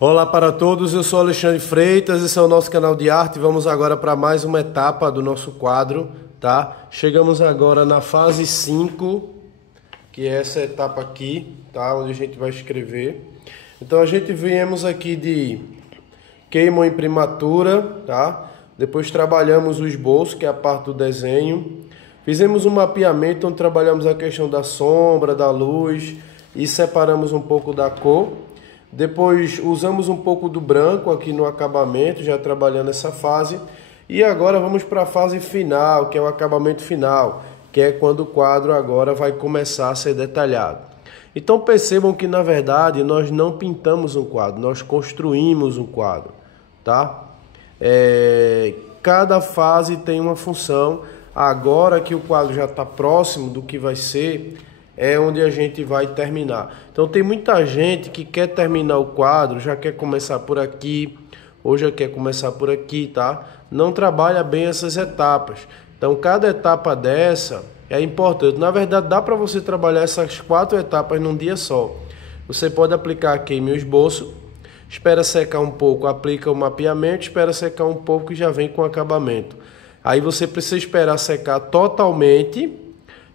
Olá para todos, eu sou Alexandre Freitas, esse é o nosso canal de arte. Vamos agora para mais uma etapa do nosso quadro, tá? Chegamos agora na fase 5, que é essa etapa aqui, tá? Onde a gente vai escrever. Então a gente viemos aqui de queima ou imprimatura, tá? Depois trabalhamos o esboço, que é a parte do desenho. Fizemos um mapeamento onde trabalhamos a questão da sombra, da luz e separamos um pouco da cor. Depois usamos um pouco do branco aqui no acabamento, já trabalhando essa fase. E agora vamos para a fase final, que é o acabamento final, que é quando o quadro agora vai começar a ser detalhado. Então percebam que na verdade nós não pintamos um quadro, nós construímos um quadro, tá? Cada fase tem uma função. Agora que o quadro já está próximo do que vai ser, é onde a gente vai terminar. Então tem muita gente que quer terminar o quadro, já quer começar por aqui, ou já quer começar por aqui, tá? Não trabalha bem essas etapas. Então cada etapa dessa é importante. Na verdade dá para você trabalhar essas 4 etapas num dia só. Você pode aplicar queima e o esboço, espera secar um pouco, aplica o mapeamento, espera secar um pouco e já vem com o acabamento. Aí você precisa esperar secar totalmente.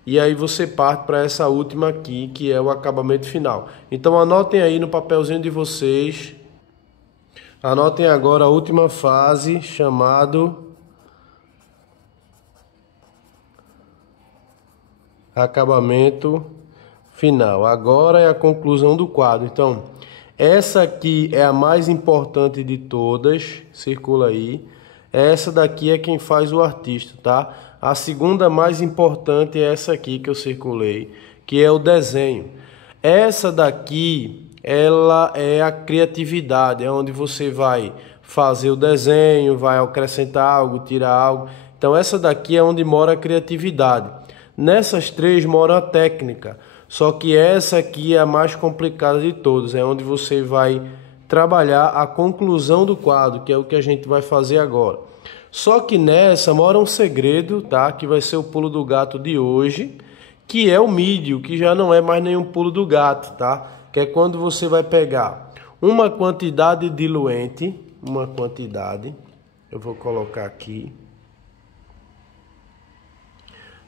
E aí você parte para essa última aqui, que é o acabamento final. Então anotem aí no papelzinho de vocês. Anotem agora a última fase, chamado acabamento final. Agora é a conclusão do quadro. Então, essa aqui é a mais importante de todas. Circula aí. Essa daqui é quem faz o artista, tá? A segunda mais importante é essa aqui que eu circulei, que é o desenho. Essa daqui, ela é a criatividade, é onde você vai fazer o desenho, vai acrescentar algo, tirar algo. Então essa daqui é onde mora a criatividade. Nessas 3 mora a técnica, só que essa aqui é a mais complicada de todas, é onde você vai trabalhar a conclusão do quadro, que é o que a gente vai fazer agora. Só que nessa mora um segredo, tá? Que vai ser o pulo do gato de hoje, que é o mídio, que já não é mais nenhum pulo do gato, tá? Que é quando você vai pegar uma quantidade diluente, eu vou colocar aqui.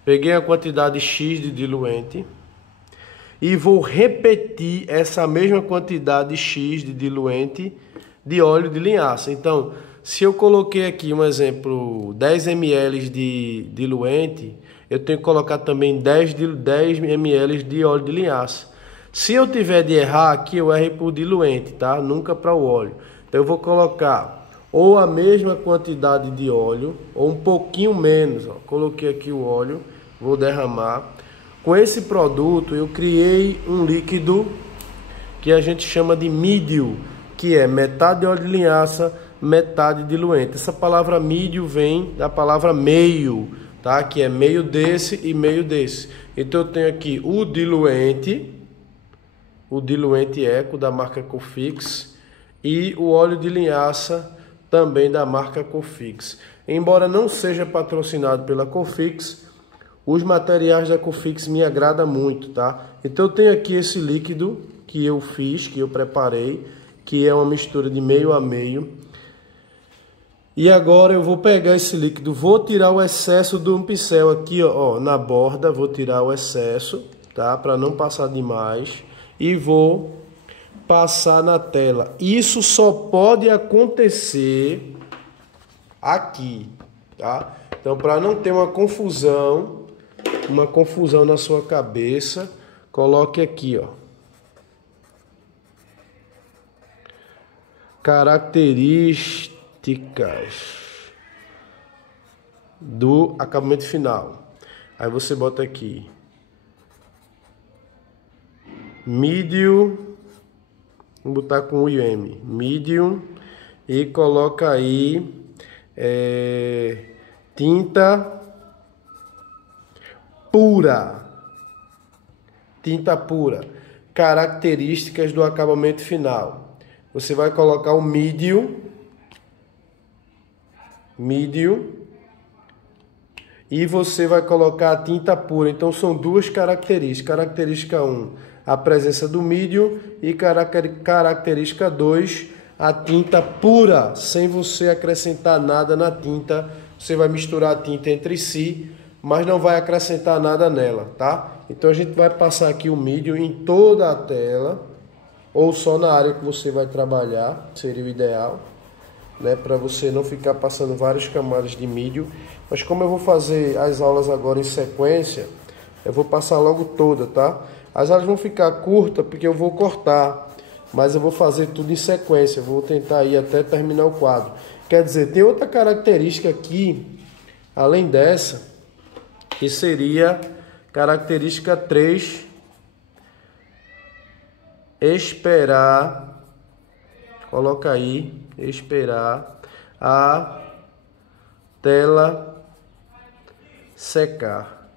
Peguei a quantidade X de diluente e vou repetir essa mesma quantidade X de diluente de óleo de linhaça. Então, se eu coloquei aqui um exemplo, 10 ml de diluente, eu tenho que colocar também 10 ml de óleo de linhaça. Se eu tiver de errar aqui, eu errei por diluente, tá? Nunca para o óleo. Então eu vou colocar ou a mesma quantidade de óleo, ou um pouquinho menos. Ó. Coloquei aqui o óleo, vou derramar. Com esse produto eu criei um líquido que a gente chama de mídio, que é metade óleo de linhaça, metade diluente. Essa palavra mídio vem da palavra meio, tá? Que é meio desse e meio desse. Então eu tenho aqui o diluente Eco da marca Cofix e o óleo de linhaça também da marca Cofix. Embora não seja patrocinado pela Cofix, os materiais da Cofix me agradam muito, tá? Então eu tenho aqui esse líquido que eu fiz, que eu preparei, que é uma mistura de meio a meio. E agora eu vou pegar esse líquido, vou tirar o excesso do pincel aqui, ó, na borda, vou tirar o excesso, tá? Para não passar demais. E vou passar na tela. Isso só pode acontecer aqui, tá? Então, para não ter uma confusão na sua cabeça, coloque aqui, ó. Características do acabamento final. Aí você bota aqui medium, vou botar com o IM, medium, e coloca aí tinta pura, características do acabamento final. Você vai colocar o medium e você vai colocar a tinta pura. Então são 2 características. Característica 1, a presença do medium, e característica 2, a tinta pura, sem você acrescentar nada na tinta. Você vai misturar a tinta entre si, mas não vai acrescentar nada nela, tá? Então a gente vai passar aqui o mídio em toda a tela, ou só na área que você vai trabalhar, seria o ideal, né? Para você não ficar passando várias camadas de mídio. Mas como eu vou fazer as aulas agora em sequência, eu vou passar logo toda, tá? As aulas vão ficar curtas porque eu vou cortar, mas eu vou fazer tudo em sequência. Eu vou tentar ir até terminar o quadro. Quer dizer, tem outra característica aqui, além dessa, que seria característica 3, esperar, coloca aí, esperar a tela secar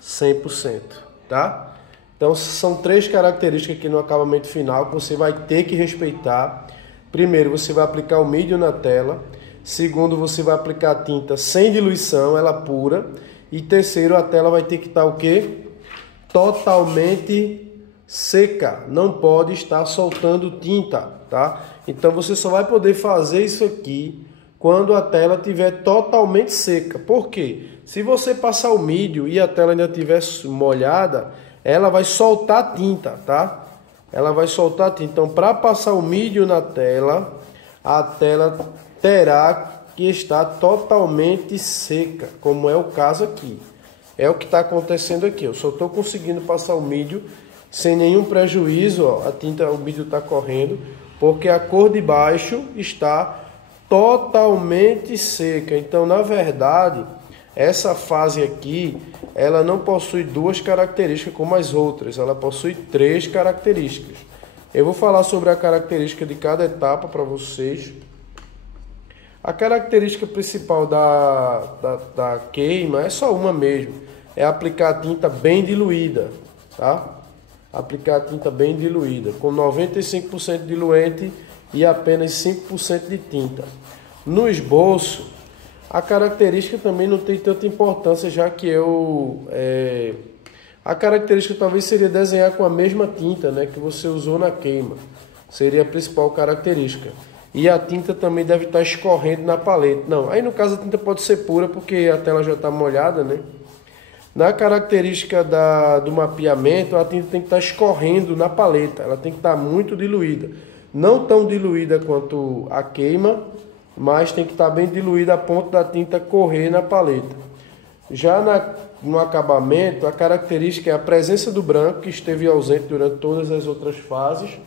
100%, tá? Então são 3 características aqui no acabamento final que você vai ter que respeitar. Primeiro, você vai aplicar o mídio na tela. Segundo, você vai aplicar a tinta sem diluição, ela pura. E terceiro, a tela vai ter que estar o quê? Totalmente seca. Não pode estar soltando tinta, tá? Então você só vai poder fazer isso aqui quando a tela estiver totalmente seca. Por quê? Se você passar o mídio e a tela ainda estiver molhada, ela vai soltar tinta, tá? Ela vai soltar tinta. Então, para passar o mídio na tela, a tela terá que estar totalmente seca, como é o caso aqui. É o que está acontecendo aqui. Eu só estou conseguindo passar o mídio sem nenhum prejuízo. Ó, a tinta, o mídio está correndo, porque a cor de baixo está totalmente seca. Então, na verdade, essa fase aqui, ela não possui 2 características como as outras, ela possui 3 características. Eu vou falar sobre a característica de cada etapa para vocês. A característica principal da queima é só uma mesmo, é aplicar a tinta bem diluída, tá? Aplicar a tinta bem diluída, com 95% de diluente e apenas 5% de tinta. No esboço, a característica também não tem tanta importância, já que a característica talvez seria desenhar com a mesma tinta, né, que você usou na queima. Seria a principal característica. E a tinta também deve estar escorrendo na paleta. Não, aí no caso a tinta pode ser pura, porque a tela já está molhada, né? Na característica do mapeamento, a tinta tem que estar escorrendo na paleta. Ela tem que estar muito diluída. Não tão diluída quanto a queima, mas tem que estar bem diluída a ponto da tinta correr na paleta. Já no acabamento, a característica é a presença do branco, que esteve ausente durante todas as outras fases.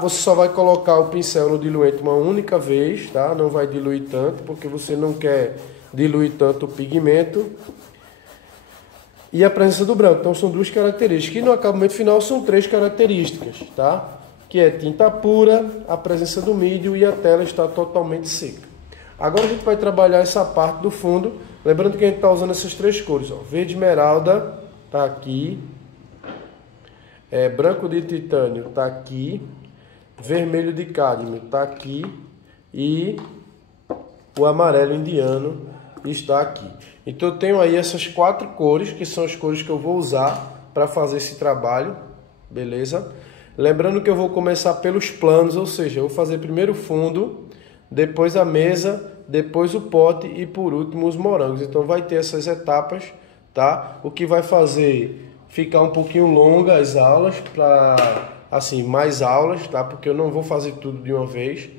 Você só vai colocar o pincel no diluente uma única vez, tá? Não vai diluir tanto, porque você não quer diluir tanto o pigmento. E a presença do branco. Então são 2 características. E no acabamento final são 3 características, tá? Que é tinta pura, a presença do mídio e a tela está totalmente seca. Agora a gente vai trabalhar essa parte do fundo, lembrando que a gente está usando essas 3 cores, ó. Verde esmeralda está aqui, branco de titânio está aqui, vermelho de cádmio está aqui e o amarelo indiano está aqui. Então eu tenho aí essas 4 cores, que são as cores que eu vou usar para fazer esse trabalho, beleza? Lembrando que eu vou começar pelos planos, ou seja, eu vou fazer primeiro o fundo, depois a mesa, depois o pote e por último os morangos. Então vai ter essas etapas, tá? O que vai fazer ficar um pouquinho longa as aulas, para assim, mais aulas, tá? Porque eu não vou fazer tudo de uma vez.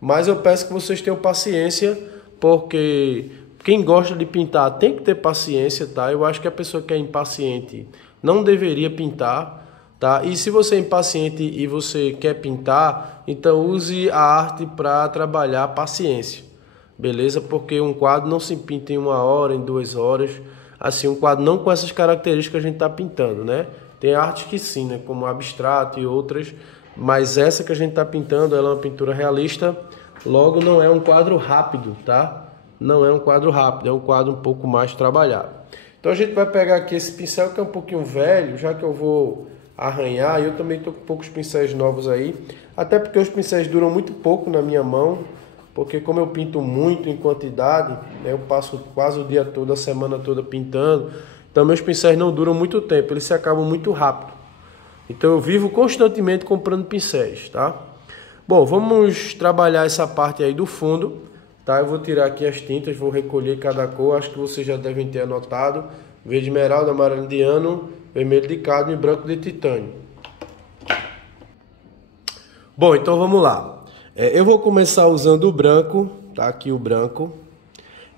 Mas eu peço que vocês tenham paciência, porque quem gosta de pintar tem que ter paciência, tá? Eu acho que a pessoa que é impaciente não deveria pintar, tá? E se você é impaciente e você quer pintar, então use a arte para trabalhar a paciência, beleza? Porque um quadro não se pinta em 1 hora, em 2 horas, assim, um quadro não com essas características que a gente está pintando, né? Tem artes que sim, né? Como abstrato e outras, mas essa que a gente está pintando, ela é uma pintura realista, logo não é um quadro rápido, tá? Não é um quadro rápido, é um quadro um pouco mais trabalhado. Então a gente vai pegar aqui esse pincel que é um pouquinho velho, já que eu vou arranhar, eu também estou com poucos pincéis novos aí, até porque os pincéis duram muito pouco na minha mão, porque como eu pinto muito em quantidade, né, eu passo quase o dia todo, a semana toda pintando, então meus pincéis não duram muito tempo, eles se acabam muito rápido, Então eu vivo constantemente comprando pincéis, tá? Bom, vamos trabalhar essa parte aí do fundo, tá? Eu vou tirar aqui as tintas, vou recolher cada cor, acho que vocês já devem ter anotado. Verde esmeralda, amarelo indiano, vermelho de cádmio e branco de titânio. Bom, então vamos lá. Eu vou começar usando o branco, tá? Aqui o branco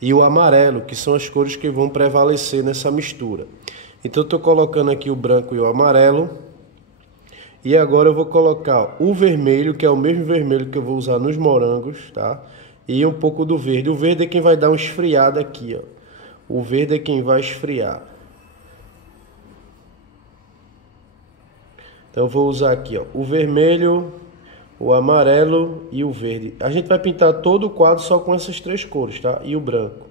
e o amarelo, que são as cores que vão prevalecer nessa mistura. Então eu estou colocando aqui o branco e o amarelo. E agora eu vou colocar o vermelho, que é o mesmo vermelho que eu vou usar nos morangos, tá? E um pouco do verde. O verde é quem vai dar uma esfriada aqui, ó. O verde é quem vai esfriar. Então eu vou usar aqui, ó, o vermelho, o amarelo e o verde. A gente vai pintar todo o quadro só com essas três cores, tá? E o branco.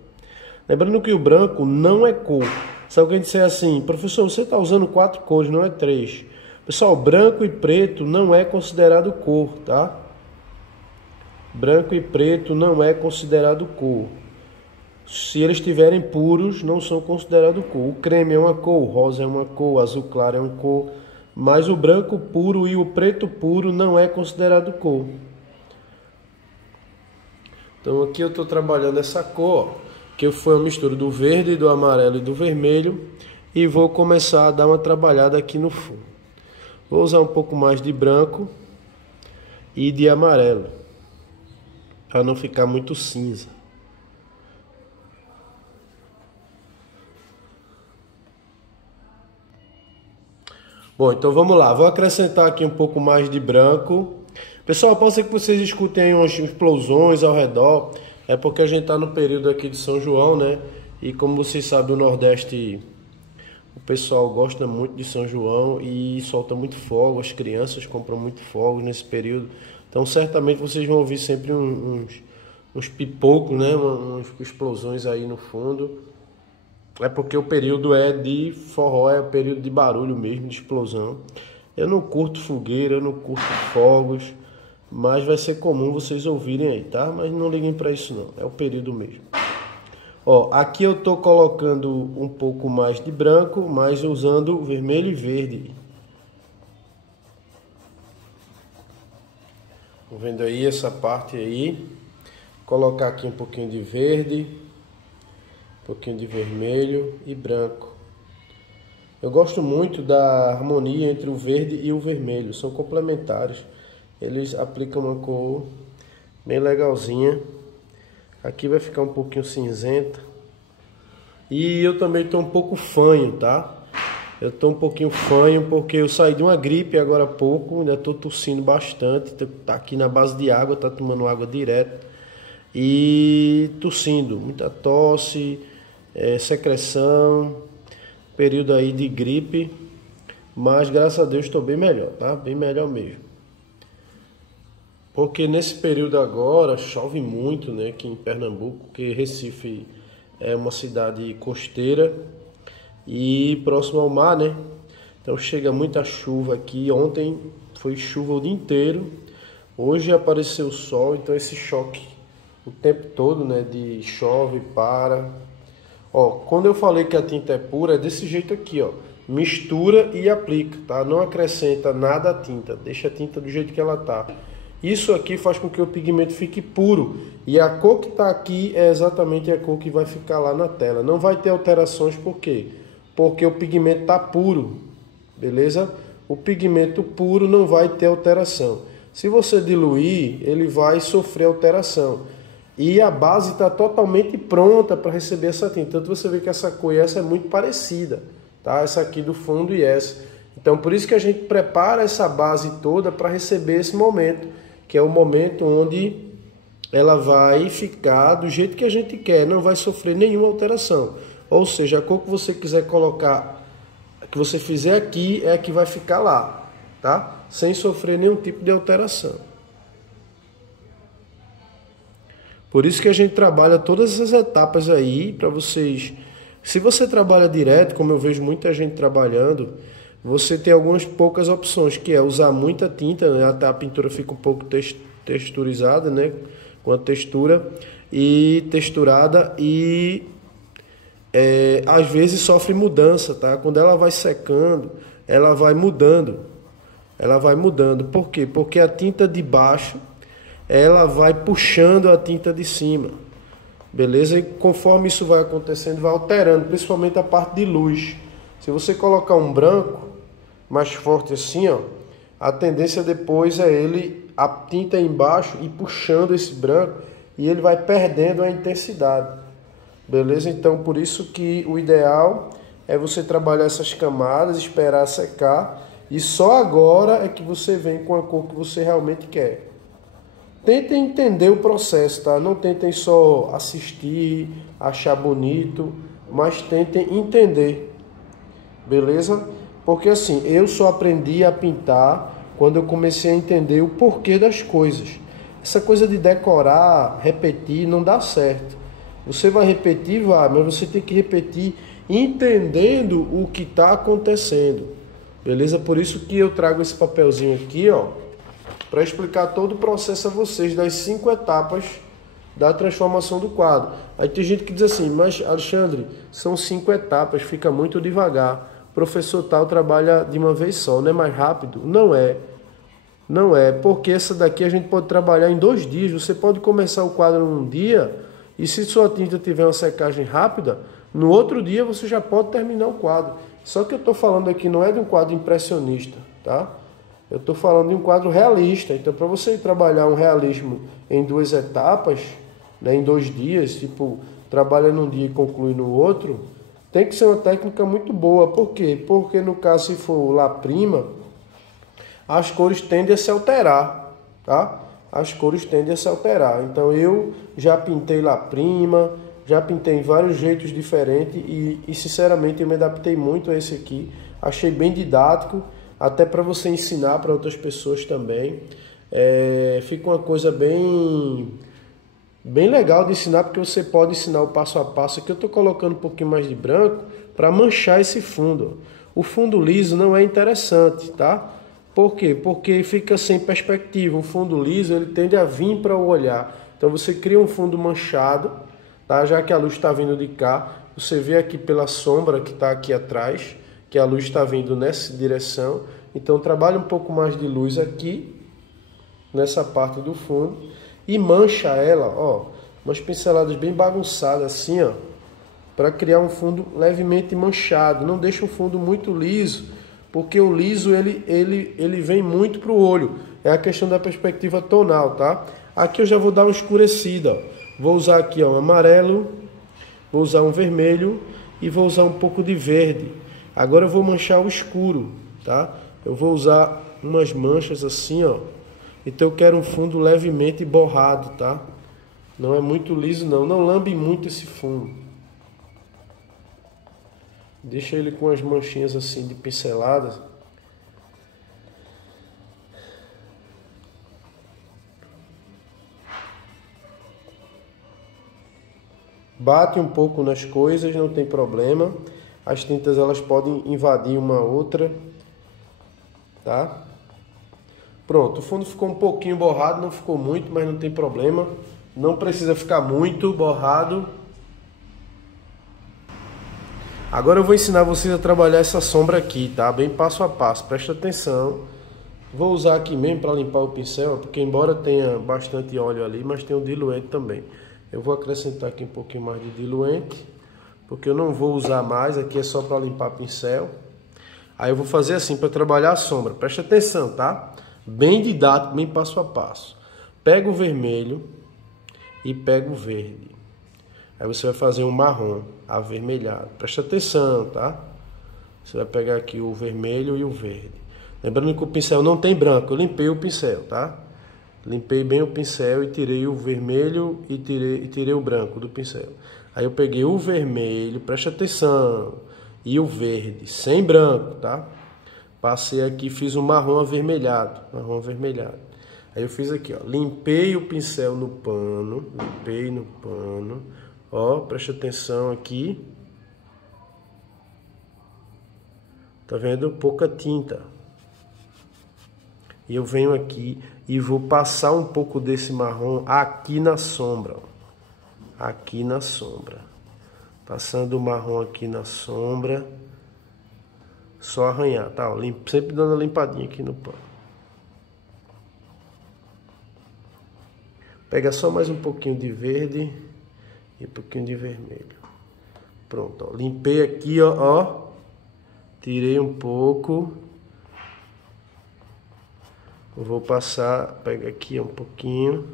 Lembrando que o branco não é cor. Se alguém disser assim, professor, você está usando 4 cores, não é 3. Pessoal, branco e preto não é considerado cor, tá? Branco e preto não é considerado cor. Se eles estiverem puros, não são considerados cor. O creme é uma cor, o rosa é uma cor, o azul claro é uma cor. Mas o branco puro e o preto puro não é considerado cor. Então aqui eu estou trabalhando essa cor, que foi uma mistura do verde, do amarelo e do vermelho. E vou começar a dar uma trabalhada aqui no fundo. Vou usar um pouco mais de branco e de amarelo, para não ficar muito cinza. Bom, então vamos lá. Vou acrescentar aqui um pouco mais de branco. Pessoal, pode ser que vocês escutem aí umas explosões ao redor. É porque a gente está no período aqui de São João, né? E como vocês sabem, o Nordeste, o pessoal gosta muito de São João e solta muito fogo. As crianças compram muito fogo nesse período. Então, certamente vocês vão ouvir sempre uns pipocos, né? Umas explosões aí no fundo. É porque o período é de forró, é o período de barulho mesmo, de explosão. Eu não curto fogueira, eu não curto fogos, mas vai ser comum vocês ouvirem aí, tá? Mas não liguem para isso não, é o período mesmo. Ó, aqui eu tô colocando um pouco mais de branco, mas usando vermelho e verde. Tô vendo aí essa parte aí. Colocar aqui um pouquinho de verde, um pouquinho de vermelho e branco. Eu gosto muito da harmonia entre o verde e o vermelho, são complementares. Eles aplicam uma cor bem legalzinha. Aqui vai ficar um pouquinho cinzenta. E eu também estou um pouco fanho, tá? Eu estou um pouquinho fanho porque eu saí de uma gripe agora há pouco, ainda estou tossindo bastante. Tá aqui na base de água, tá tomando água direto. E tossindo, muita tosse, secreção, período aí de gripe, mas graças a Deus estou bem melhor, tá? Bem melhor mesmo. Porque nesse período agora chove muito, né, aqui em Pernambuco, porque Recife é uma cidade costeira e próximo ao mar, né? Então chega muita chuva aqui. Ontem foi chuva o dia inteiro, hoje apareceu o sol, então esse choque o tempo todo, né, de chove, para. Ó, quando eu falei que a tinta é pura, é desse jeito aqui, ó. Mistura e aplica, tá? Não acrescenta nada à tinta, deixa a tinta do jeito que ela tá. Isso aqui faz com que o pigmento fique puro. E a cor que tá aqui é exatamente a cor que vai ficar lá na tela. Não vai ter alterações, por quê? Porque o pigmento tá puro, beleza? O pigmento puro não vai ter alteração. Se você diluir, ele vai sofrer alteração. E a base está totalmente pronta para receber essa tinta. Tanto você vê que essa cor e essa é muito parecida, tá? Essa aqui do fundo e essa. Então por isso que a gente prepara essa base toda para receber esse momento, que é o momento onde ela vai ficar do jeito que a gente quer, não vai sofrer nenhuma alteração. Ou seja, a cor que você quiser colocar, que você fizer aqui, é a que vai ficar lá, tá? Sem sofrer nenhum tipo de alteração. Por isso que a gente trabalha todas essas etapas aí para vocês. Se você trabalha direto, como eu vejo muita gente trabalhando, você tem algumas poucas opções, que é usar muita tinta, né? Até a pintura fica um pouco texturizada, né? Com a textura e texturada e às vezes sofre mudança, tá? Quando ela vai secando, ela vai mudando, ela vai mudando. Por quê? Porque a tinta de baixo, ela vai puxando a tinta de cima. Beleza? E conforme isso vai acontecendo, vai alterando, principalmente a parte de luz. Se você colocar um branco mais forte assim, ó, a tendência depois é a tinta embaixo e puxando esse branco, e ele vai perdendo a intensidade. Beleza? Então, por isso que o ideal é você trabalhar essas camadas, esperar secar, e só agora é que você vem com a cor que você realmente quer. Tentem entender o processo, tá? Não tentem só assistir, achar bonito, mas tentem entender. Beleza? Porque assim, eu só aprendi a pintar quando eu comecei a entender o porquê das coisas. Essa coisa de decorar, repetir, não dá certo. Você vai repetir, vai, mas você tem que repetir entendendo o que está acontecendo. Beleza? Por isso que eu trago esse papelzinho aqui, ó, para explicar todo o processo a vocês das 5 etapas da transformação do quadro. Aí tem gente que diz assim, mas Alexandre, são 5 etapas, fica muito devagar. O professor tal trabalha de uma vez só, não é mais rápido? Não é. Não é, porque essa daqui a gente pode trabalhar em 2 dias. Você pode começar o quadro num dia e se sua tinta tiver uma secagem rápida, no outro dia você já pode terminar o quadro. Só que eu estou falando aqui não é de um quadro impressionista, tá? Eu estou falando de um quadro realista. Então, para você trabalhar um realismo em 2 etapas, né, em 2 dias, tipo, trabalha num dia e conclui no outro, tem que ser uma técnica muito boa. Por quê? Porque no caso, se for lá prima, as cores tendem a se alterar, tá? As cores tendem a se alterar. Então, eu já pintei lá prima, já pintei em vários jeitos diferentes e sinceramente, eu me adaptei muito a esse aqui. Achei bem didático, até para você ensinar para outras pessoas também. Fica uma coisa bem legal de ensinar, porque você pode ensinar o passo a passo. Aqui eu estou colocando um pouquinho mais de branco para manchar esse fundo. O fundo liso não é interessante, tá? Por quê? Porque fica sem perspectiva. O fundo liso ele tende a vir para o olhar. Então você cria um fundo manchado, tá? Já que a luz está vindo de cá, você vê aqui pela sombra que está aqui atrás, que a luz está vindo nessa direção. Então trabalha um pouco mais de luz aqui, nessa parte do fundo, e mancha ela, ó, umas pinceladas bem bagunçadas assim, ó, para criar um fundo levemente manchado. Não deixa um fundo muito liso, porque o liso ele vem muito para o olho. É a questão da perspectiva tonal, tá? Aqui eu já vou dar uma escurecida, ó. Vou usar aqui, ó, um amarelo, vou usar um vermelho e vou usar um pouco de verde. Agora eu vou manchar o escuro, tá? Eu vou usar umas manchas assim, ó. Então eu quero um fundo levemente borrado, tá? Não é muito liso não, não lambe muito esse fundo. Deixa ele com as manchinhas assim de pinceladas. Bate um pouco nas coisas, não tem problema. As tintas elas podem invadir uma outra, tá? Pronto, o fundo ficou um pouquinho borrado, não ficou muito, mas não tem problema. Não precisa ficar muito borrado. Agora eu vou ensinar vocês a trabalhar essa sombra aqui, tá? Bem passo a passo, presta atenção. Vou usar aqui mesmo para limpar o pincel, porque embora tenha bastante óleo ali, mas tem o diluente também. Eu vou acrescentar aqui um pouquinho mais de diluente, porque eu não vou usar mais, aqui é só para limpar o pincel. Aí eu vou fazer assim para trabalhar a sombra, presta atenção, tá? Bem didático, bem passo a passo. Pega o vermelho e pega o verde. Aí você vai fazer um marrom avermelhado. Presta atenção, tá? Você vai pegar aqui o vermelho e o verde. Lembrando que o pincel não tem branco, eu limpei o pincel, tá? Limpei bem o pincel e tirei o vermelho e tirei o branco do pincel. Aí eu peguei o vermelho, presta atenção, e o verde, sem branco, tá? Passei aqui, fiz um marrom avermelhado, Aí eu fiz aqui, ó, limpei o pincel no pano, ó, presta atenção aqui. Tá vendo? Pouca tinta. E eu venho aqui e vou passar um pouco desse marrom aqui na sombra, ó. Aqui na sombra. Passando o marrom aqui na sombra. Só arranhar, tá? Ó, sempre dando uma limpadinha aqui no pano. Pega só mais um pouquinho de verde e um pouquinho de vermelho. Pronto, ó. Limpei aqui, ó. Tirei um pouco. Vou passar, pega aqui um pouquinho.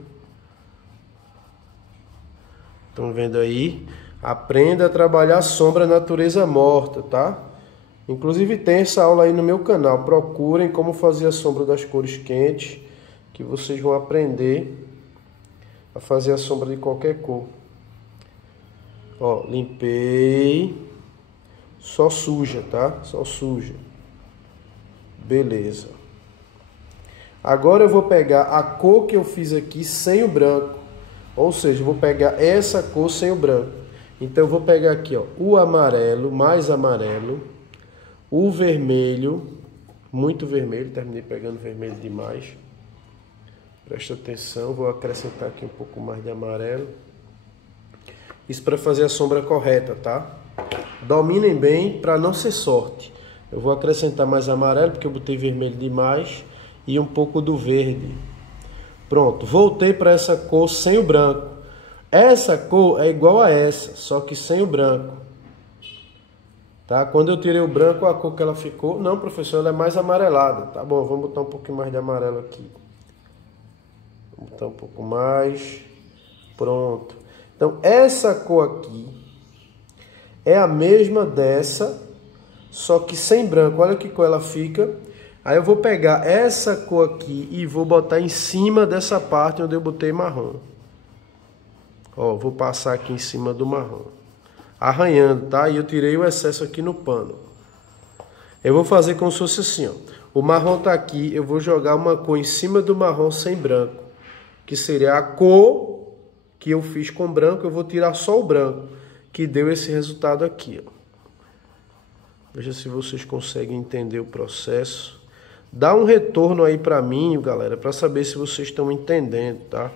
Estão vendo aí? Aprenda a trabalhar a sombra natureza morta, tá? Inclusive tem essa aula aí no meu canal. Procurem como fazer a sombra das cores quentes, que vocês vão aprender a fazer a sombra de qualquer cor. Ó, limpei. Só suja, tá? Só suja. Beleza. Agora eu vou pegar a cor que eu fiz aqui sem o branco. Ou seja, eu vou pegar essa cor sem o branco. Então eu vou pegar aqui, ó, o amarelo, mais amarelo, o vermelho, muito vermelho, terminei pegando vermelho demais. Presta atenção, vou acrescentar aqui um pouco mais de amarelo. Isso para fazer a sombra correta, tá? Dominem bem para não ser sorte. Eu vou acrescentar mais amarelo porque eu botei vermelho demais e um pouco do verde. Pronto, voltei para essa cor sem o branco. Essa cor é igual a essa, só que sem o branco. Tá? Quando eu tirei o branco, a cor que ela ficou... Não, professor, ela é mais amarelada. Tá bom, vamos botar um pouquinho mais de amarelo aqui. Vou botar um pouco mais. Pronto. Então, essa cor aqui é a mesma dessa, só que sem branco. Olha que cor ela fica. Aí eu vou pegar essa cor aqui e vou botar em cima dessa parte onde eu botei marrom. Ó, vou passar aqui em cima do marrom. Arranhando, tá? E eu tirei o excesso aqui no pano. Eu vou fazer como se fosse assim, ó. O marrom tá aqui, eu vou jogar uma cor em cima do marrom sem branco, que seria a cor que eu fiz com branco. Eu vou tirar só o branco, que deu esse resultado aqui, ó. Veja se vocês conseguem entender o processo. Dá um retorno aí pra mim, galera, para saber se vocês estão entendendo, tá?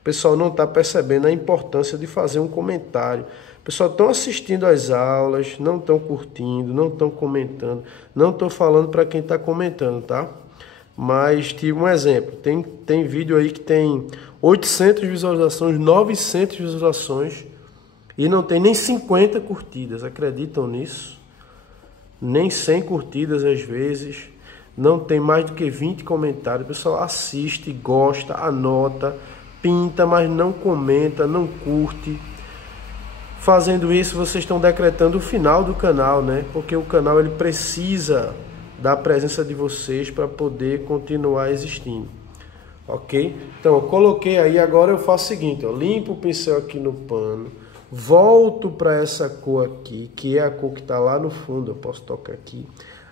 O pessoal não tá percebendo a importância de fazer um comentário. O pessoal estão assistindo às aulas, não estão curtindo, não estão comentando. Não estou falando para quem está comentando, tá? Mas tive um exemplo. Tem vídeo aí que tem 800 visualizações, 900 visualizações e não tem nem 50 curtidas. Acreditam nisso? Nem 100 curtidas às vezes. Não tem mais do que 20 comentários. O pessoal assiste, gosta, anota, pinta, mas não comenta, não curte. Fazendo isso, vocês estão decretando o final do canal, né? Porque o canal ele precisa da presença de vocês para poder continuar existindo. Ok? Então, eu coloquei aí, agora eu faço o seguinte, ó, limpo o pincel aqui no pano, volto para essa cor aqui, que é a cor que está lá no fundo, eu posso tocar aqui.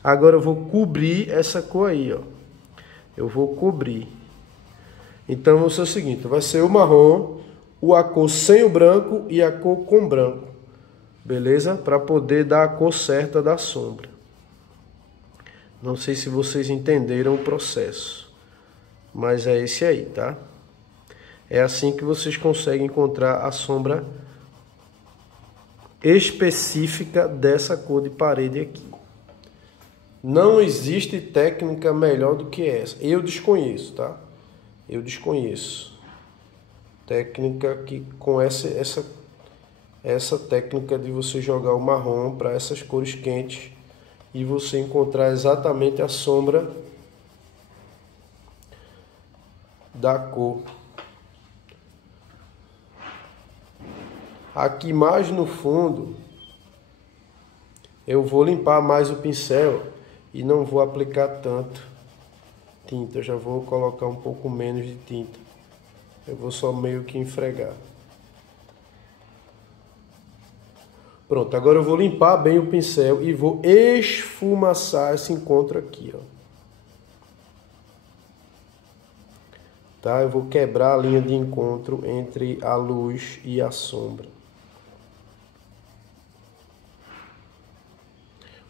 Agora eu vou cobrir essa cor aí, ó. Eu vou cobrir. Então, vai ser o seguinte, vai ser o marrom, a cor sem o branco e a cor com branco. Beleza? Para poder dar a cor certa da sombra. Não sei se vocês entenderam o processo, mas é esse aí, tá? É assim que vocês conseguem encontrar a sombra específica dessa cor de parede aqui. Não existe técnica melhor do que essa. Eu desconheço, tá? Eu desconheço. Técnica que com essa técnica de você jogar o marrom para essas cores quentes e você encontrar exatamente a sombra da cor. Aqui mais no fundo eu vou limpar mais o pincel e não vou aplicar tanto tinta, eu já vou colocar um pouco menos de tinta. Eu vou só meio que esfregar. Pronto, agora eu vou limpar bem o pincel e vou esfumaçar esse encontro aqui, ó. Tá? Eu vou quebrar a linha de encontro entre a luz e a sombra.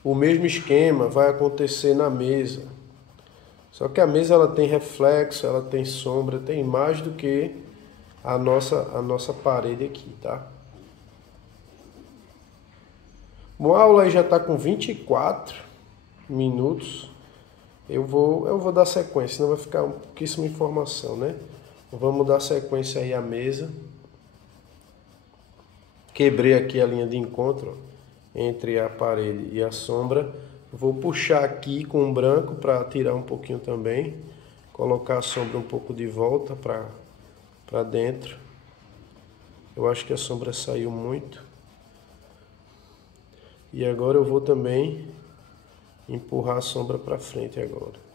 O mesmo esquema vai acontecer na mesa. Só que a mesa ela tem reflexo, ela tem sombra, tem mais do que a nossa parede aqui, tá? Bom, a aula aí já está com 24 minutos. Eu vou dar sequência, senão vai ficar pouquíssima informação, né? Vamos dar sequência aí à mesa. Quebrei aqui a linha de encontro, ó, entre a parede e a sombra. Vou puxar aqui com o branco para tirar um pouquinho também. Colocar a sombra um pouco de volta para dentro. Eu acho que a sombra saiu muito. E agora eu vou também empurrar a sombra para frente agora.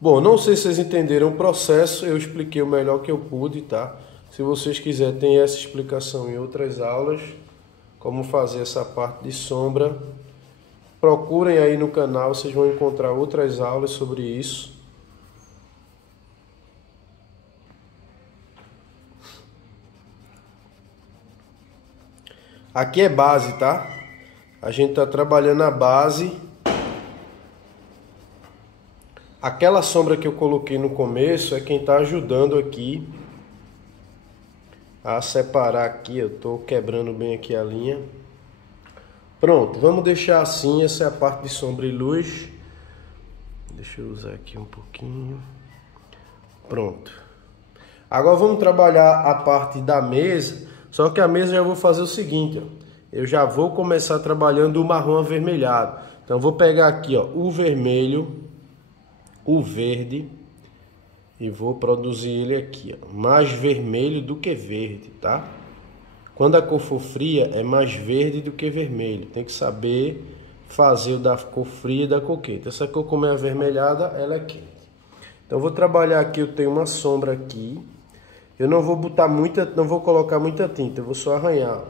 Bom, não sei se vocês entenderam o processo, eu expliquei o melhor que eu pude, tá? Se vocês quiserem, tem essa explicação em outras aulas, como fazer essa parte de sombra. Procurem aí no canal, vocês vão encontrar outras aulas sobre isso. Aqui é base, tá? A gente tá trabalhando a base. Aquela sombra que eu coloquei no começo é quem está ajudando aqui a separar aqui. Eu estou quebrando bem aqui a linha. Pronto, vamos deixar assim. Essa é a parte de sombra e luz. Deixa eu usar aqui um pouquinho. Pronto. Agora vamos trabalhar a parte da mesa. Só que a mesa eu já vou fazer o seguinte, ó. Eu já vou começar trabalhando o marrom avermelhado. Então vou pegar aqui, ó, o vermelho, o verde, e vou produzir ele aqui, ó, mais vermelho do que verde, tá? Quando a cor for fria, é mais verde do que vermelho. Tem que saber fazer o da cor fria e da cor quente. Essa cor, como é avermelhada, ela é quente. Então vou trabalhar aqui, eu tenho uma sombra aqui. Eu não vou botar muita, não vou colocar muita tinta, eu vou só arranhar. Ó.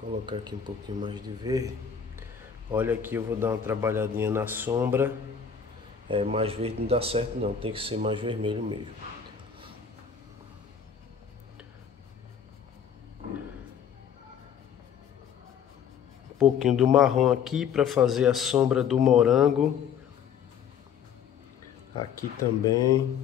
Vou colocar aqui um pouquinho mais de verde. Olha aqui, eu vou dar uma trabalhadinha na sombra. É, mais verde não dá certo não, tem que ser mais vermelho mesmo. Um pouquinho do marrom aqui para fazer a sombra do morango. Aqui também.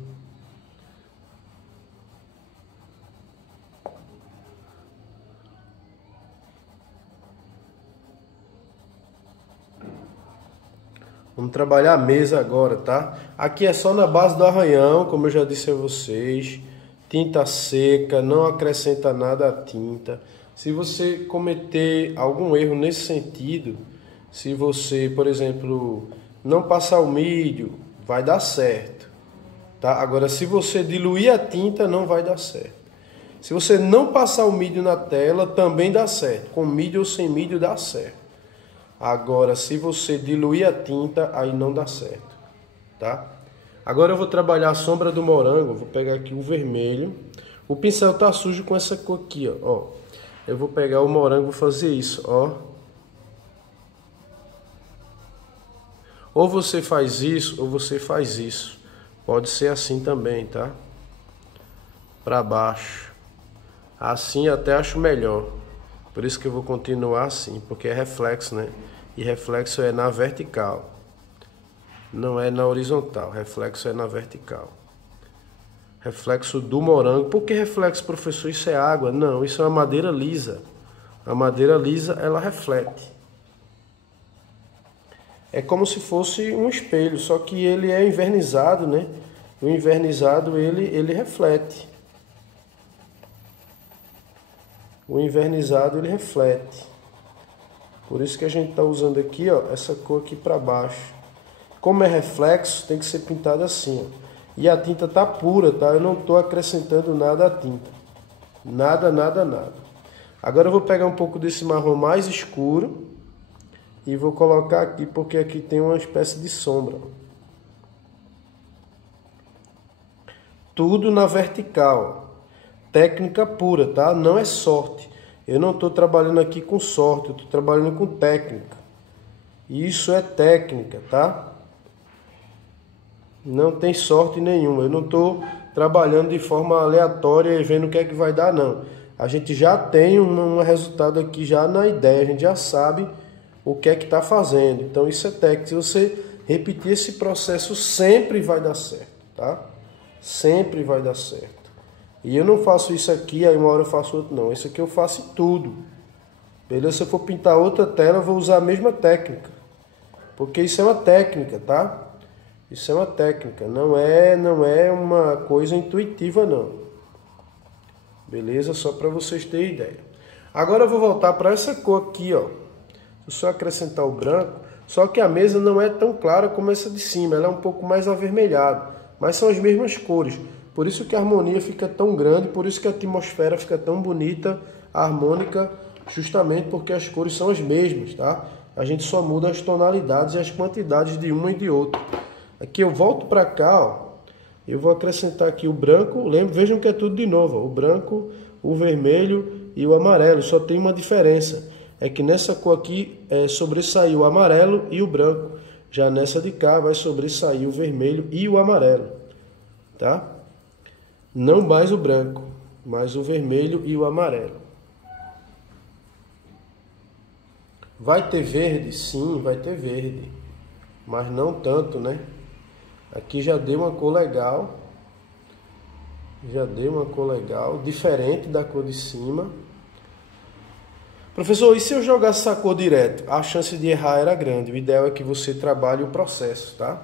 Vamos trabalhar a mesa agora, tá? Aqui é só na base do arranhão, como eu já disse a vocês. Tinta seca, não acrescenta nada à tinta. Se você cometer algum erro nesse sentido, se você, por exemplo, não passar o mídio, vai dar certo, tá? Agora, se você diluir a tinta, não vai dar certo. Se você não passar o mídio na tela, também dá certo. Com mídio ou sem mídio, dá certo. Agora, se você diluir a tinta, aí não dá certo, tá? Agora eu vou trabalhar a sombra do morango. Vou pegar aqui o vermelho. O pincel tá sujo com essa cor aqui, ó. Eu vou pegar o morango e vou fazer isso, ó. Ou você faz isso, ou você faz isso. Pode ser assim também, tá? Para baixo. Assim até acho melhor. Por isso que eu vou continuar assim, porque é reflexo, né? E reflexo é na vertical. Não é na horizontal, reflexo é na vertical. Reflexo do morango. Por que reflexo, professor? Isso é água? Não, isso é uma madeira lisa. A madeira lisa, ela reflete. É como se fosse um espelho, só que ele é invernizado, né? O invernizado, ele reflete. O invernizado, ele reflete. Por isso que a gente está usando aqui, ó, essa cor aqui para baixo. Como é reflexo, tem que ser pintado assim, ó. E a tinta tá pura, tá? Eu não estou acrescentando nada à tinta. Nada, nada, nada. Agora eu vou pegar um pouco desse marrom mais escuro e vou colocar aqui, porque aqui tem uma espécie de sombra. Tudo na vertical. Técnica pura, tá? Não é sorte. Eu não estou trabalhando aqui com sorte, eu estou trabalhando com técnica. Isso é técnica, tá? Não tem sorte nenhuma. Eu não estou trabalhando de forma aleatória e vendo o que é que vai dar, não. A gente já tem um resultado aqui já na ideia, a gente já sabe o que é que está fazendo. Então isso é técnica. Se você repetir esse processo, sempre vai dar certo, tá? Sempre vai dar certo. E eu não faço isso aqui, aí uma hora eu faço outro, não. Isso aqui eu faço tudo. Beleza? Se eu for pintar outra tela, eu vou usar a mesma técnica. Porque isso é uma técnica, tá? Isso é uma técnica, não é uma coisa intuitiva não. Beleza? Só para vocês terem ideia. Agora eu vou voltar para essa cor aqui, ó. Vou só acrescentar o branco, só que a mesa não é tão clara como essa de cima, ela é um pouco mais avermelhada, mas são as mesmas cores. Por isso que a harmonia fica tão grande, por isso que a atmosfera fica tão bonita, harmônica, justamente porque as cores são as mesmas, tá? A gente só muda as tonalidades e as quantidades de uma e de outra. Aqui eu volto para cá, ó. Eu vou acrescentar aqui o branco. Vejam que é tudo de novo, ó. O branco, o vermelho e o amarelo. Só tem uma diferença. É que nessa cor aqui sobressaiu o amarelo e o branco. Já nessa de cá vai sobressair o vermelho e o amarelo. Tá? Não mais o branco, mas o vermelho e o amarelo. Vai ter verde? Sim, vai ter verde. Mas não tanto, né? Aqui já deu uma cor legal. Já deu uma cor legal, diferente da cor de cima. Professor, e se eu jogasse essa cor direto? A chance de errar era grande. O ideal é que você trabalhe o processo, tá?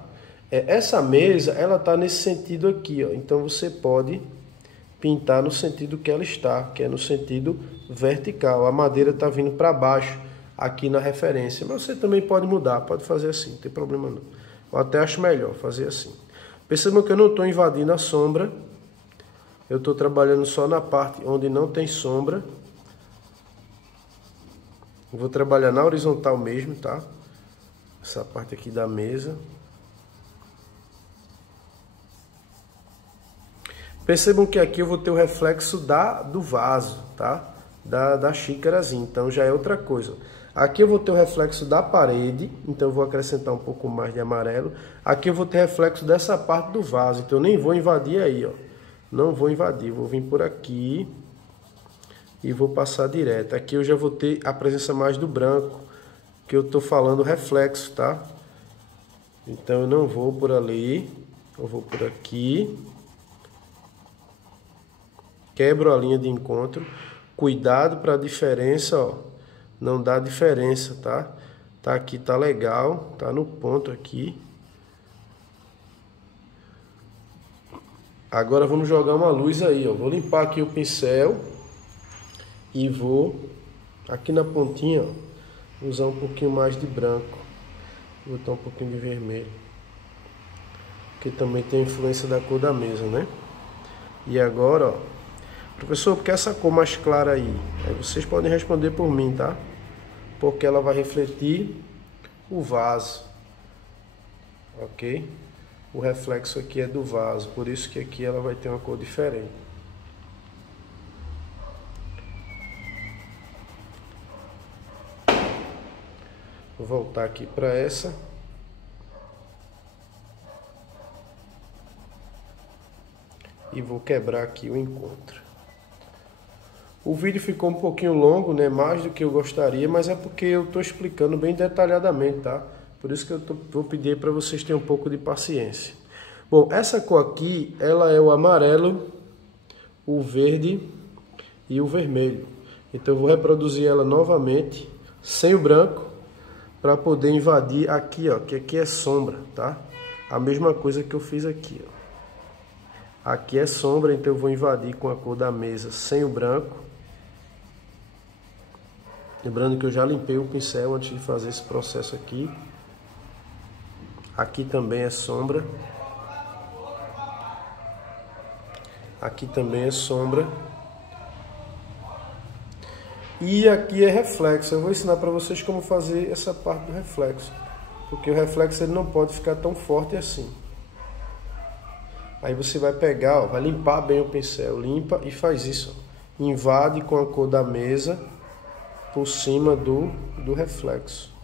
Essa mesa, ela tá nesse sentido aqui, ó. Então você pode pintar no sentido que ela está, que é no sentido vertical. A madeira tá vindo para baixo aqui na referência. Mas você também pode mudar, pode fazer assim, não tem problema não. Eu até acho melhor fazer assim. Percebam que eu não estou invadindo a sombra. Eu estou trabalhando só na parte onde não tem sombra. Vou trabalhar na horizontal mesmo, tá? Essa parte aqui da mesa. Percebam que aqui eu vou ter o reflexo do vaso, tá? Da xícarazinha, então já é outra coisa. Aqui eu vou ter o reflexo da parede, então eu vou acrescentar um pouco mais de amarelo. Aqui eu vou ter reflexo dessa parte do vaso, então eu nem vou invadir aí, ó. Não vou invadir, vou vir por aqui e vou passar direto. Aqui eu já vou ter a presença mais do branco, que eu tô falando reflexo, tá? Então eu não vou por ali, eu vou por aqui. Quebro a linha de encontro. Cuidado para a diferença, ó. Não dá diferença, tá? Tá aqui, tá legal, tá no ponto aqui. Agora vamos jogar uma luz aí, ó. Vou limpar aqui o pincel e vou aqui na pontinha, ó, usar um pouquinho mais de branco. Vou botar um pouquinho de vermelho, que também tem influência da cor da mesa, né? E agora, ó, professor, por que essa cor mais clara aí? Aí vocês podem responder por mim, tá? Porque ela vai refletir o vaso, ok? O reflexo aqui é do vaso, por isso que aqui ela vai ter uma cor diferente. Vou voltar aqui para essa. E vou quebrar aqui o encontro. O vídeo ficou um pouquinho longo, né? Mais do que eu gostaria, mas é porque eu estou explicando bem detalhadamente, tá? Por isso que eu vou pedir para vocês terem um pouco de paciência. Bom, essa cor aqui, ela é o amarelo, o verde e o vermelho. Então eu vou reproduzir ela novamente, sem o branco, para poder invadir aqui, ó, que aqui é sombra, tá? A mesma coisa que eu fiz aqui, ó. Aqui é sombra, então eu vou invadir com a cor da mesa sem o branco. Lembrando que eu já limpei o pincel antes de fazer esse processo aqui. Aqui também é sombra. Aqui também é sombra. E aqui é reflexo. Eu vou ensinar para vocês como fazer essa parte do reflexo. Porque o reflexo ele não pode ficar tão forte assim. Aí você vai pegar, ó, vai limpar bem o pincel. Limpa e faz isso. Ó. Invade com a cor da mesa por cima do reflexo.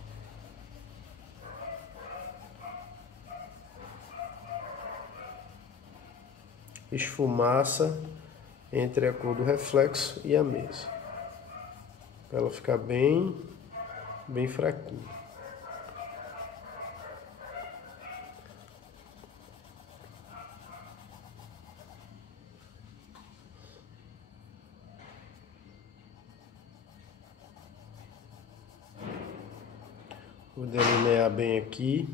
Esfumaça entre a cor do reflexo e a mesa. Para ela ficar bem fraquinha. Vou delinear bem aqui.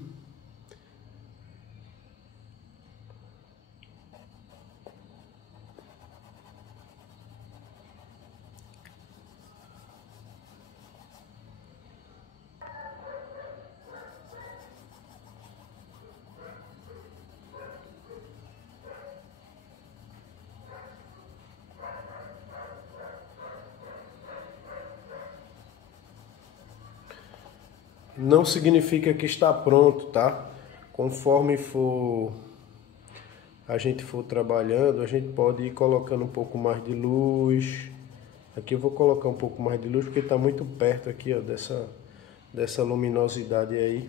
Não significa que está pronto, tá? Conforme a gente for trabalhando, a gente pode ir colocando um pouco mais de luz. Aqui eu vou colocar um pouco mais de luz porque está muito perto aqui, ó, dessa luminosidade aí.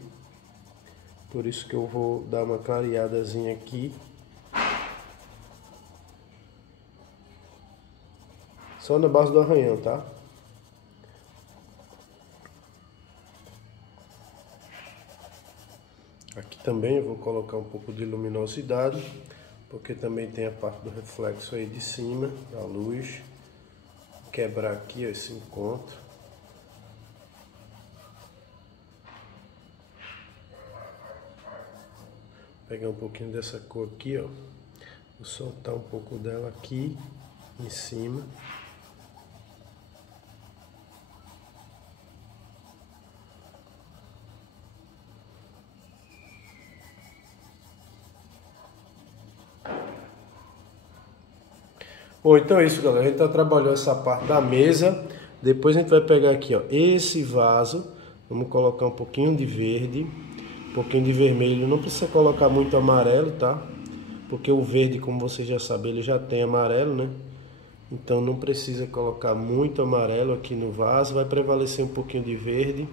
Por isso que eu vou dar uma clareadazinha aqui. Só na base do arranhão, tá? Aqui também eu vou colocar um pouco de luminosidade, porque também tem a parte do reflexo aí de cima, da luz. Vou quebrar aqui, ó, esse encontro. Vou pegar um pouquinho dessa cor aqui, ó. Vou soltar um pouco dela aqui em cima. Bom, então é isso, galera. A gente tá trabalhando essa parte da mesa. Depois a gente vai pegar aqui, ó, esse vaso. Vamos colocar um pouquinho de verde, um pouquinho de vermelho. Não precisa colocar muito amarelo, tá? Porque o verde, como você já sabe, ele já tem amarelo, né? Então não precisa colocar muito amarelo aqui no vaso. Vai prevalecer um pouquinho de verde.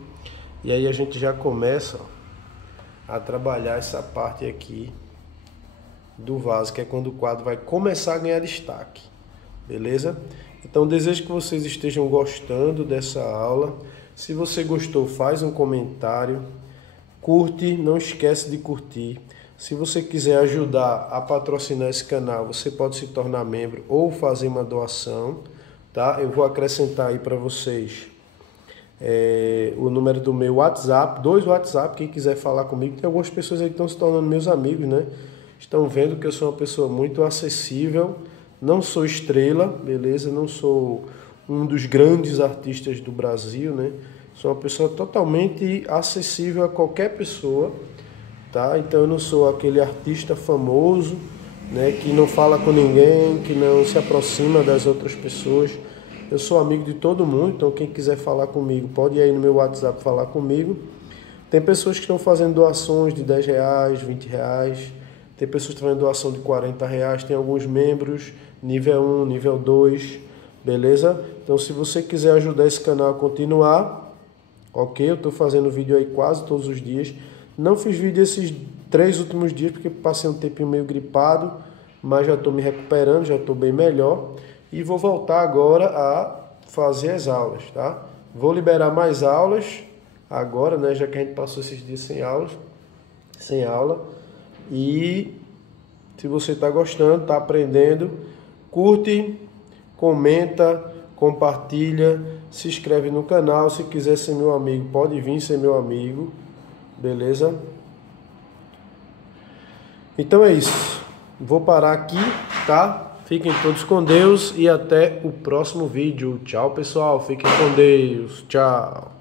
E aí a gente já começa, ó, a trabalhar essa parte aqui do vaso, que é quando o quadro vai começar a ganhar destaque. Beleza? Então desejo que vocês estejam gostando dessa aula. Se você gostou, faz um comentário, curte, não esquece de curtir. Se você quiser ajudar a patrocinar esse canal, você pode se tornar membro ou fazer uma doação, tá? Eu vou acrescentar aí para vocês o número do meu WhatsApp, 2 WhatsApp, quem quiser falar comigo. Tem algumas pessoas aí que estão se tornando meus amigos, né? Estão vendo que eu sou uma pessoa muito acessível. Não sou estrela, beleza? Não sou um dos grandes artistas do Brasil, né? Sou uma pessoa totalmente acessível a qualquer pessoa, tá? Então eu não sou aquele artista famoso, né? Que não fala com ninguém, que não se aproxima das outras pessoas. Eu sou amigo de todo mundo, então quem quiser falar comigo pode ir aí no meu WhatsApp falar comigo. Tem pessoas que estão fazendo doações de R$10, R$20. Tem pessoas que estão fazendo doação de R$40, tem alguns membros, nível 1, nível 2, beleza? Então se você quiser ajudar esse canal a continuar, ok? Eu estou fazendo vídeo aí quase todos os dias. Não fiz vídeo esses 3 últimos dias, porque passei um tempinho meio gripado, mas já estou me recuperando, já estou bem melhor. E vou voltar agora a fazer as aulas, tá? Vou liberar mais aulas agora, né? Já que a gente passou esses dias sem aula. E se você está gostando, está aprendendo, curte, comenta, compartilha, se inscreve no canal. Se quiser ser meu amigo, pode vir ser meu amigo, beleza? Então é isso. Vou parar aqui, tá? Fiquem todos com Deus e até o próximo vídeo. Tchau, pessoal. Fiquem com Deus. Tchau.